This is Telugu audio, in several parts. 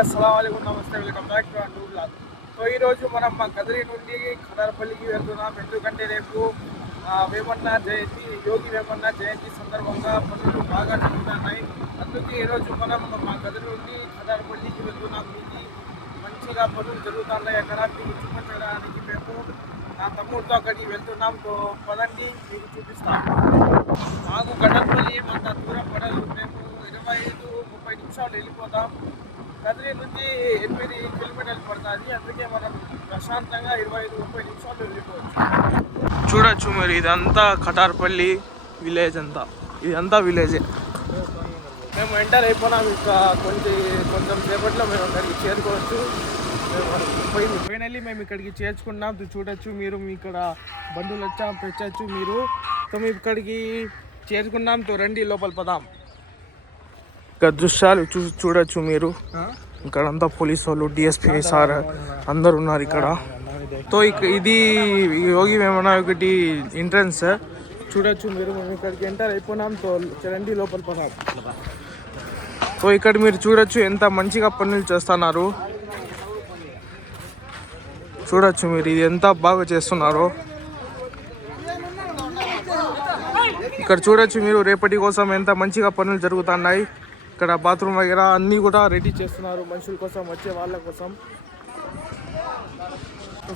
అస్సలాముఅలైకుం నమస్తే welcome back to new blog. So ఈరోజు మనం మా కదిరి నుండి ఖదారపల్లికి వెళ్తున్నాం. ఎందుకంటే రేపు వేమన్న జయంతి, యోగి వేమన్న జయంతి సందర్భంగా పనులు బాగా జరుగుతున్నాయి. అందుకే ఈరోజు మనం మా కదిరి నుండి ఖదారపల్లికి వెళ్తున్నాం. మీకు మంచిగా పనులు జరుగుతున్నాయి అక్కడ మీకు చూపించడానికి మేము నా తమ్ముడితో అక్కడికి వెళ్తున్నాం. సో పదండి మీకు చూపిస్తాం. మాకు ఖదారపల్లి ఏమంత దూరం పడదు, మేము 25-30 నిమిషాలు వెళ్ళిపోతాం. కదిరి నుంచి 8 కిలోమీటర్లు పడుతుంది. అందుకే మనం ప్రశాంతంగా 25-30 నిమిషాలు వెళ్ళిపోవచ్చు. చూడొచ్చు మీరు, ఇదంతా ఖటార్పల్లి విలేజ్, ఇదంతా విలేజే. మేము ఎంటర్ అయిపోయినాం. ఇంకా కొంచెం సేపట్లో మేము అక్కడికి చేరుకోవచ్చు. ఫైనల్లీ మేము ఇక్కడికి చేర్చుకున్నాం. చూడొచ్చు మీరు, మీ ఇక్కడ బంధువులు వచ్చాచ్చు మీరు. సో మేము ఇక్కడికి చేరుకున్నాం. తో రండి లోపల పదాం. ఇక్కడ దృశ్యాలు చూడొచ్చు మీరు. ఇక్కడంతా పోలీసు వాళ్ళు, డిఎస్పీ సార్ అందరు ఉన్నారు ఇక్కడ. సో ఇది యోగి వేమన ఒకటి ఎంట్రన్స్ చూడొచ్చు మీరు. మేము ఇక్కడికి ఎంటర్ అయిపోయినాం. తో రండి లోపల పదాం. సో ఇక్కడ మీరు చూడొచ్చు ఎంత మంచిగా పనులు చేస్తున్నారు. చూడొచ్చు మీరు, ఇది ఎంత బాగా చేస్తున్నారు. ఇక్కడ చూడొచ్చు మీరు, రేపటి కోసం ఎంత మంచిగా పనులు జరుగుతున్నాయి. ఇక్కడ బాత్రూమ్ వగేరా అన్నీ కూడా రెడీ చేస్తున్నారు మనుషుల కోసం, వచ్చే వాళ్ళ కోసం.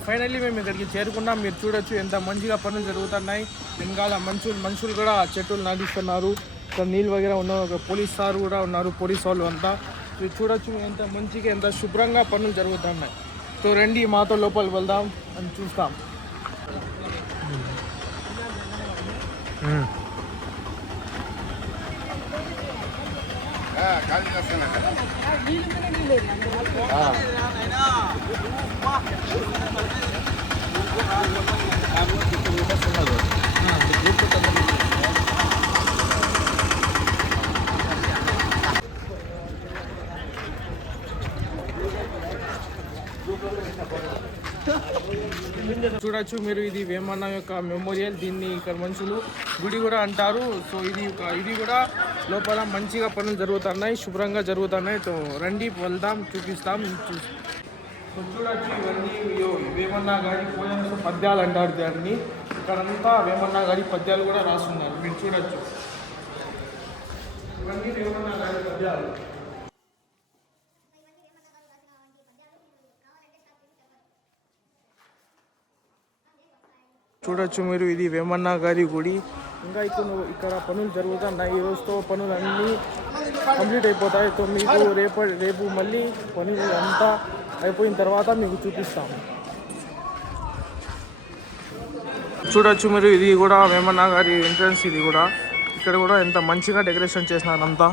ఫైనల్లీ మేము ఇక్కడికి చేరుకున్నాం. మీరు చూడొచ్చు ఎంత మంచిగా పనులు జరుగుతున్నాయి. వెనకాల మనుషులు కూడా చెట్టులు నాటిస్తున్నారు. ఇక్కడ నీళ్ళు వగేరా ఉన్నారు. ఒక పోలీస్ సార్ కూడా ఉన్నారు, పోలీస్ వాళ్ళు అంతా. మీరు చూడొచ్చు ఎంత మంచిగా, ఎంత శుభ్రంగా పనులు జరుగుతున్నాయి. సో రండి మాతో లోపలికి వెళ్దాం అని చూస్తాం. చూడొచ్చు మీరు, ఇది వేమన్న యొక్క మెమోరియల్. దీన్ని ఇక్కడ మనుషులు గుడి కూడా అంటారు. సో ఇది కూడా లోపల మంచిగా పనులు జరుగుతున్నాయి, శుభ్రంగా జరుగుతున్నాయి. సో రండి వెళ్దాం, చూపిస్తాం. సో చూడొచ్చు ఇవన్నీ వేమన్న గారి పోయమ్స్, పద్యాలు అంటారు దాన్ని. ఇక్కడంతా వేమన్న గారి పద్యాలు కూడా రాస్తున్నారు. మీరు చూడొచ్చు ఇవన్నీ వేమన్న గారి పద్యాలు. చూడొచ్చు మీరు, ఇది వేమన్న గారి గుడి. ఇంకా ఇక్కడ పనులు జరుగుతున్నాయి. ఈ రోజుతో పనులు అన్నీ కంప్లీట్ అయిపోతాయి. సో మీకు రేపు మళ్ళీ పనులు అంతా అయిపోయిన తర్వాత మీకు చూపిస్తాము. చూడొచ్చు మీరు, ఇది కూడా వేమన్న గారి ఎంట్రన్స్. ఇది కూడా ఇక్కడ కూడా ఎంత మంచిగా డెకరేషన్ చేసినారంతా.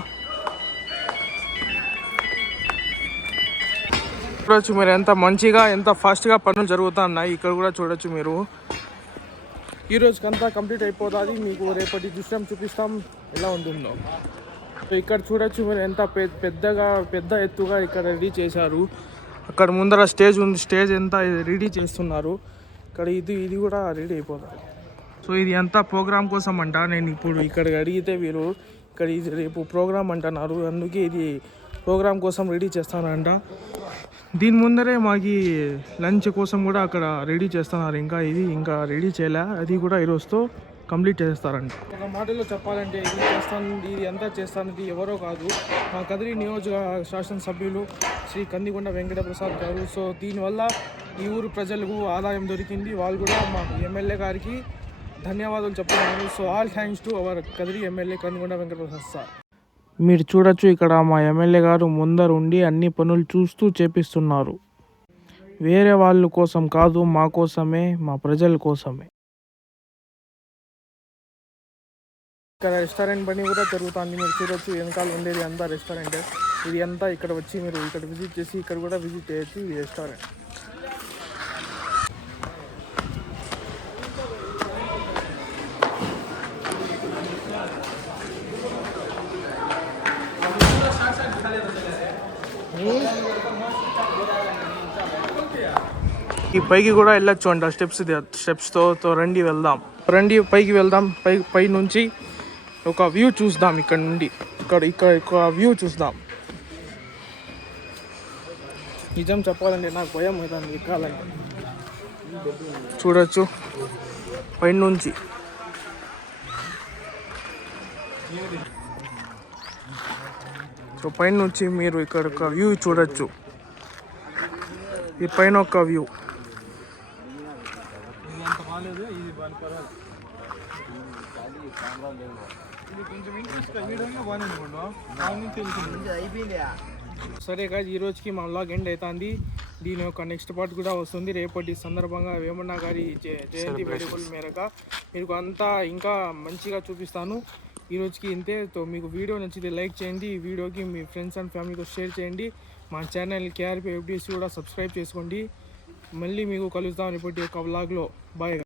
చూడొచ్చు మీరు ఎంత మంచిగా, ఎంత ఫాస్ట్గా పనులు జరుగుతున్నాయి. ఇక్కడ కూడా చూడొచ్చు మీరు. ఈ రోజుకంతా కంప్లీట్ అయిపోతుంది. మీకు రేపటి దృశ్యం చూపిస్తాం ఎలా ఉంటుందో. సో ఇక్కడ చూడొచ్చు మీరు, ఎంత పెద్ద ఎత్తుగా ఇక్కడ రెడీ చేశారు. అక్కడ ముందర స్టేజ్ ఉంది, స్టేజ్ ఎంత రెడీ చేస్తున్నారు. ఇక్కడ ఇది కూడా రెడీ అయిపోతుంది. సో ఇది అంతా ప్రోగ్రామ్ కోసం అంట. నేను ఇప్పుడు ఇక్కడ అడిగితే వీరు ఇక్కడ ఇది రేపు ప్రోగ్రామ్ అంటున్నారు. అందుకే ఇది ప్రోగ్రామ్ కోసం రెడీ చేస్తానంట. దీని ముందరే మాకు లంచ్ కోసం కూడా అక్కడ రెడీ చేస్తున్నారు. ఇంకా రెడీ చేయలే, అది కూడా ఈరోజుతో కంప్లీట్ చేస్తారంట. ఒక మాటలో చెప్పాలంటే ఇది అంతా చేస్తానది ఎవరో కాదు, మా కదిరి నియోజక శాసనసభ్యులు శ్రీ కందికొండ వెంకటప్రసాద్ గారు. సో దీనివల్ల ఈ ఊరు ప్రజలకు ఆదాయం దొరికింది. వాళ్ళు కూడా మా ఎమ్మెల్యే గారికి ధన్యవాదాలు చెప్తున్నారు. So all thanks to our Kadiri MLA Kandikonda Venkata Prasad sir. మీరు చూడొచ్చు ఇక్కడ మా ఎమ్మెల్యే గారు ముందరుండి అన్ని పనులు చూస్తూ చేపిస్తున్నారు. వేరే వాళ్ళ కోసం కాదు, మా కోసమే, మా ప్రజల కోసమే. ఇక్కడ రెస్టారెంట్ పని కూడా జరుగుతుంది. మీరు చూడొచ్చు వెనకాల ఉండేది అంతా రెస్టారెంట్. ఇది అంతా ఇక్కడ వచ్చి మీరు ఇక్కడ విజిట్ చేసి ఇక్కడ కూడా విజిట్ చేయొచ్చు. ఇది రెస్టారెంట్. ఈ పైకి కూడా వెళ్ళొచ్చు అంట స్టెప్స్తో. రండి పైకి వెళ్దాం. పై నుంచి ఒక వ్యూ చూద్దాం. ఇక్కడ నుండి ఇక్కడ వ్యూ చూద్దాం. నిజం చెప్పాలంటే నాకు భయం అవుతుంది ఎక్కాలంటే. చూడొచ్చు పైనుంచి సో పైనుంచి మీరు ఇక్కడ ఒక వ్యూ చూడొచ్చు. ఈ పైన ఒక వ్యూ. సరే గాయ్స్, ఈ రోజుకి మా వ్లాగ్ ఎండ్ అవుతుంది. దీని యొక్క నెక్స్ట్ పార్ట్ కూడా వస్తుంది రేపటి సందర్భంగా వేమన్న గారి జయంతి వేడుకల మేరగా మీకు అంతా ఇంకా మంచిగా చూపిస్తాను. ఈ రోజుకి ఇంతే. తో మీకు వీడియో నచ్చితే లైక్ చేయండి, ఈ వీడియోకి మీ ఫ్రెండ్స్ అండ్ ఫ్యామిలీతో షేర్ చేయండి. మా ఛానల్ KRP FDC కూడా సబ్స్క్రైబ్ చేసుకోండి. మళ్ళీ మీకు కలుస్తాం రేపటి యొక్క వ్లాగ్లో. బాయ్.